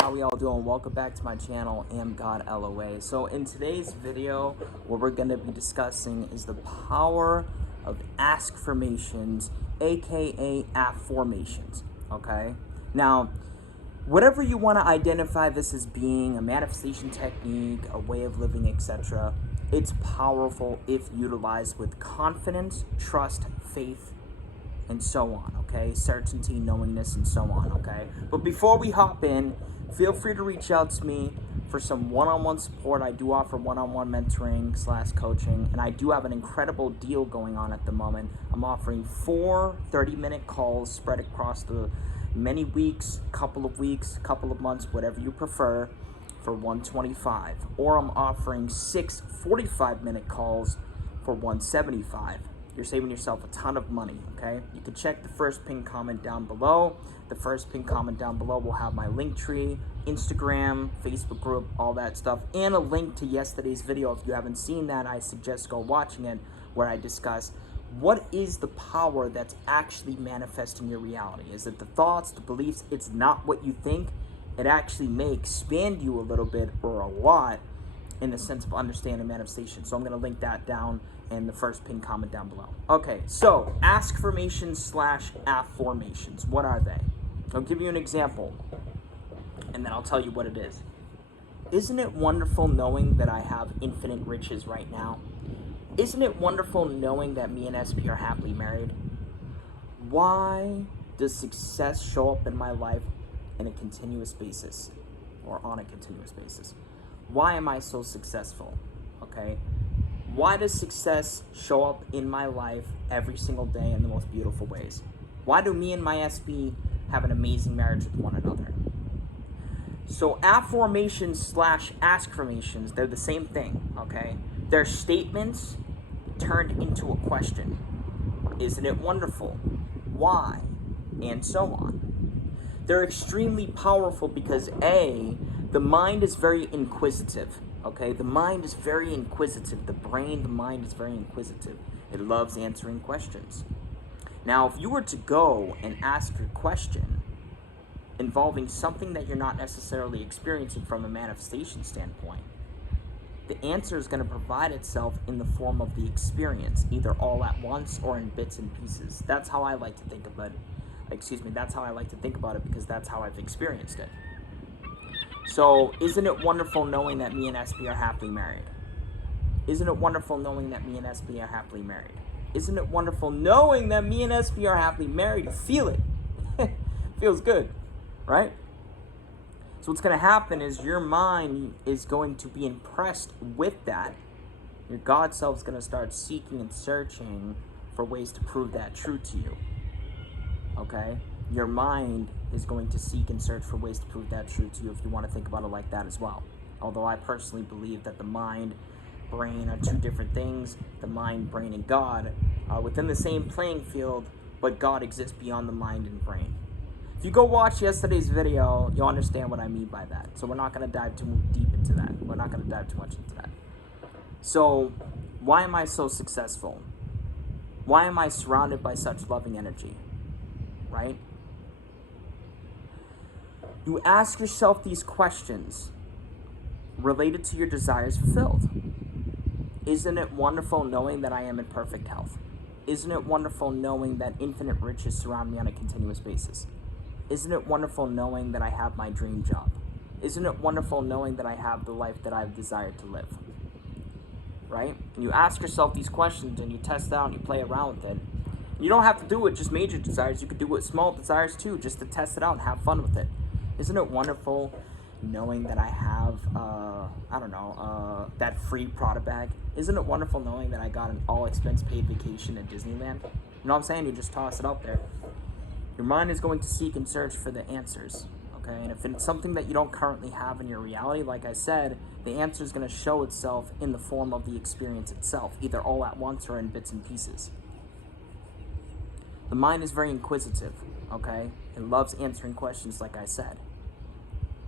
How we all doing? Welcome back to my channel, Am God LOA. So in today's video, what we're going to be discussing is the power of ASKffirmations, aka ASKffirmations. Okay? Now, whatever you want to identify this as being, a manifestation technique, a way of living, etc., it's powerful if utilized with confidence, trust, faith, and so on, okay? Certainty, knowingness, and so on, okay? But before we hop in, feel free to reach out to me for some one-on-one support. I do offer one-on-one mentoring / coaching, and I do have an incredible deal going on at the moment. I'm offering 4 30-minute calls spread across the many weeks, couple of months, whatever you prefer, for $125. Or I'm offering 6 45-minute calls for $175. You're saving yourself a ton of money, okay? You can check the first pinned comment down below. The first pinned comment down below will have my link tree, Instagram, Facebook group, all that stuff, and a link to yesterday's video. If you haven't seen that, I suggest go watching it, where I discuss what is the power that's actually manifesting your reality. Is it the thoughts, the beliefs? It's not what you think. It actually may expand you a little bit or a lot in the sense of understanding manifestation. So I'm going to link that down in the first pinned comment down below. Okay, so ASKffirmations / ASKffirmations. What are they? I'll give you an example, and then I'll tell you what it is. Isn't it wonderful knowing that I have infinite riches right now? Isn't it wonderful knowing that me and SP are happily married? Why does success show up in my life in a continuous basis, or on a continuous basis? Why am I so successful? Okay? Why does success show up in my life every single day in the most beautiful ways? Why do me and my SP have an amazing marriage with one another? So ASKffirmations / ASKffirmations, they're the same thing, okay? They're statements turned into a question. Isn't it wonderful? Why? And so on. They're extremely powerful because A, the mind is very inquisitive, okay? The mind is very inquisitive. The brain, the mind is very inquisitive. It loves answering questions. Now, if you were to go and ask a question involving something that you're not necessarily experiencing from a manifestation standpoint, the answer is going to provide itself in the form of the experience, either all at once or in bits and pieces. That's how I like to think of it. That's how I like to think about it, because that's how I've experienced it. So, isn't it wonderful knowing that me and SP are happily married? Isn't it wonderful knowing that me and SP are happily married? Isn't it wonderful knowing that me and SP are happily married? You feel it. Feels good, right? So what's going to happen is your mind is going to be impressed with that. Your God self is going to start seeking and searching for ways to prove that true to you. Okay? Your mind is going to seek and search for ways to prove that true to you, if you want to think about it like that as well. Although I personally believe that the mind, brain are two different things. The mind, brain, and God are within the same playing field, but God exists beyond the mind and brain. If you go watch yesterday's video, you'll understand what I mean by that. So we're not going to dive too deep into that. We're not going to dive too much into that. So why am I so successful? Why am I surrounded by such loving energy? Right? You ask yourself these questions related to your desires fulfilled. Isn't it wonderful knowing that I am in perfect health? Isn't it wonderful knowing that infinite riches surround me on a continuous basis? Isn't it wonderful knowing that I have my dream job? Isn't it wonderful knowing that I have the life that I've desired to live? Right? And you ask yourself these questions and you test it out and you play around with it. You don't have to do it just major desires. You could do it with small desires too, just to test it out and have fun with it. Isn't it wonderful knowing that I have, that free Prada bag? Isn't it wonderful knowing that I got an all-expense paid vacation at Disneyland? You know what I'm saying? You just toss it out there. Your mind is going to seek and search for the answers, okay? And if it's something that you don't currently have in your reality, like I said, the answer is going to show itself in the form of the experience itself, either all at once or in bits and pieces. The mind is very inquisitive, okay? It loves answering questions, like I said.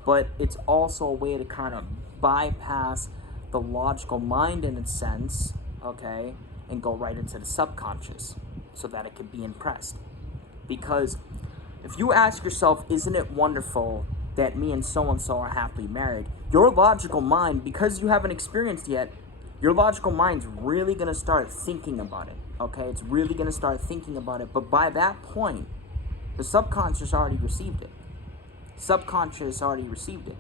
But it's also a way to kind of bypass the logical mind in a sense, okay, and go right into the subconscious so that it could be impressed. Because if you ask yourself, isn't it wonderful that me and so are happily married, your logical mind, because you haven't experienced yet, your logical mind's really going to start thinking about it, okay? It's really going to start thinking about it. But by that point, the subconscious already received it. Subconscious already received it.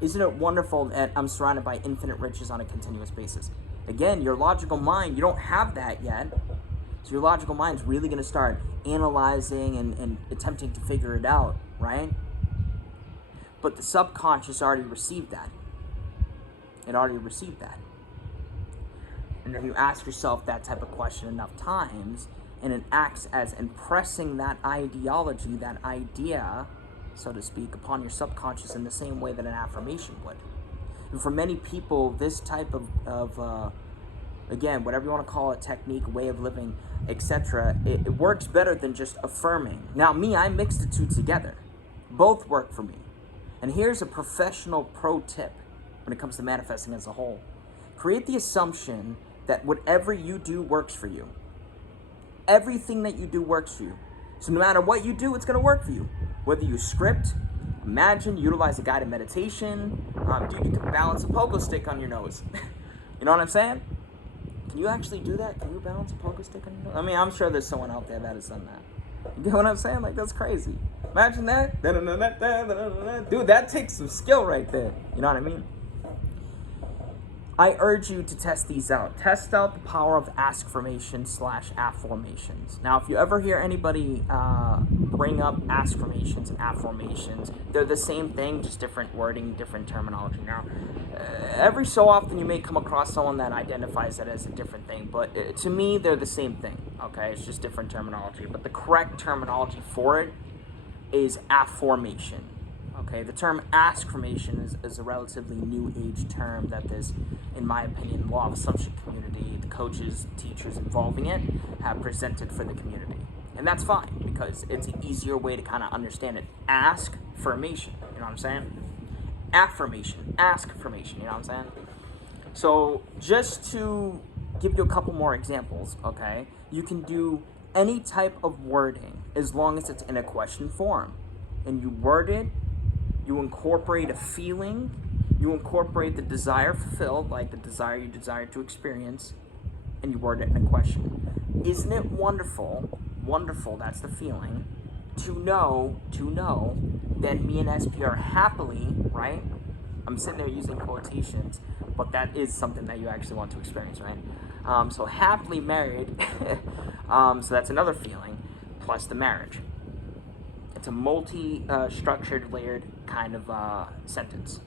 Isn't it wonderful that I'm surrounded by infinite riches on a continuous basis? Again, your logical mind, you don't have that yet. So your logical mind's really going to start analyzing and attempting to figure it out, right? But the subconscious already received that. It already received that. And if you ask yourself that type of question enough times, and it acts as impressing that ideology, that idea, so to speak, upon your subconscious in the same way that an affirmation would. And for many people, this type of again, whatever you want to call it, technique, way of living, etc., it works better than just affirming. Now, me, I mix the two together. Both work for me. And here's a professional pro tip when it comes to manifesting as a whole. Create the assumption that whatever you do works for you. Everything that you do works for you. So no matter what you do, it's going to work for you. Whether you script, imagine, utilize a guided meditation, dude, you can balance a pogo stick on your nose. You know what I'm saying? Can you actually do that? Can you balance a pogo stick on your nose? I mean, I'm sure there's someone out there that has done that. You get what I'm saying? Like, that's crazy. Imagine that. Dude, that takes some skill right there. You know what I mean? I urge you to test these out. Test out the power of ASKffirmations/affirmations. Now, if you ever hear anybody bring up ASKffirmations and affirmations, they're the same thing, just different wording, different terminology. Now, every so often you may come across someone that identifies that as a different thing, but to me, they're the same thing, okay? It's just different terminology. But the correct terminology for it is affirmation. Okay, the term ASKffirmation is a relatively new age term that this, in my opinion, law of assumption community, the coaches, teachers involving it, have presented for the community. And that's fine, because it's an easier way to kind of understand it. ASKffirmation, you know what I'm saying? Affirmation, ASKffirmation, you know what I'm saying? So just to give you a couple more examples, okay, you can do any type of wording as long as it's in a question form. And you word it, you incorporate a feeling, you incorporate the desire fulfilled, like the desire you desire to experience, and you word it in a question. Isn't it wonderful, wonderful, that's the feeling, to know that me and SP are happily, right? I'm sitting there using quotations, but that is something that you actually want to experience, right? So happily married, so that's another feeling, plus the marriage. It's a multi-structured, layered kind of sentence,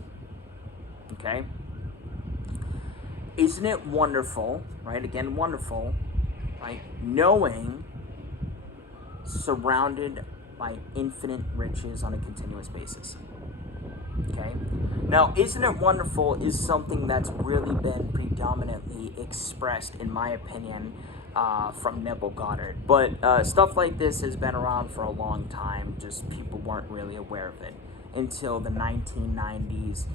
okay? Isn't it wonderful, right? Again, wonderful, right? Knowing surrounded by infinite riches on a continuous basis, okay? Now, isn't it wonderful is something that's really been predominantly expressed, in my opinion, from Neville Goddard. But stuff like this has been around for a long time, just people weren't really aware of it until the 1990s,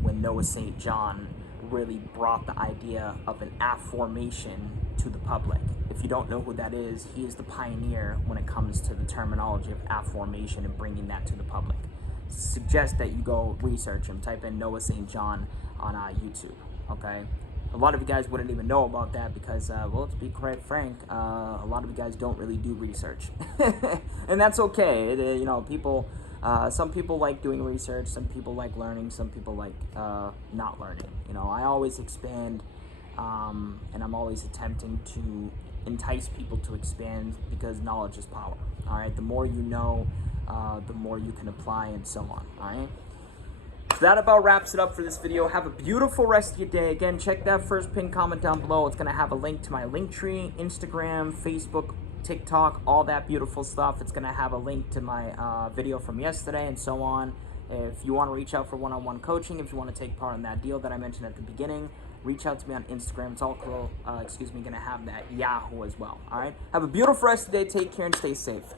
when Noah St. John really brought the idea of an affirmation to the public. If you don't know who that is, he is the pioneer when it comes to the terminology of affirmation and bringing that to the public. Suggest that you go research him, type in Noah St. John on YouTube, okay? A lot of you guys wouldn't even know about that because, well, to be quite frank, a lot of you guys don't really do research. And that's okay. You know, people, some people like doing research, some people like learning, some people like not learning. You know, I always expand, and I'm always attempting to entice people to expand because knowledge is power, all right? The more you know, the more you can apply and so on, all right? So that about wraps it up for this video. Have a beautiful rest of your day. Again, check that first pinned comment down below. It's going to have a link to my Linktree, Instagram, Facebook, TikTok, all that beautiful stuff. It's going to have a link to my video from yesterday and so on. If you want to reach out for one-on-one coaching, if you want to take part in that deal that I mentioned at the beginning, reach out to me on Instagram. It's all cool. Going to have that Yahoo as well. All right. Have a beautiful rest of the day. Take care and stay safe.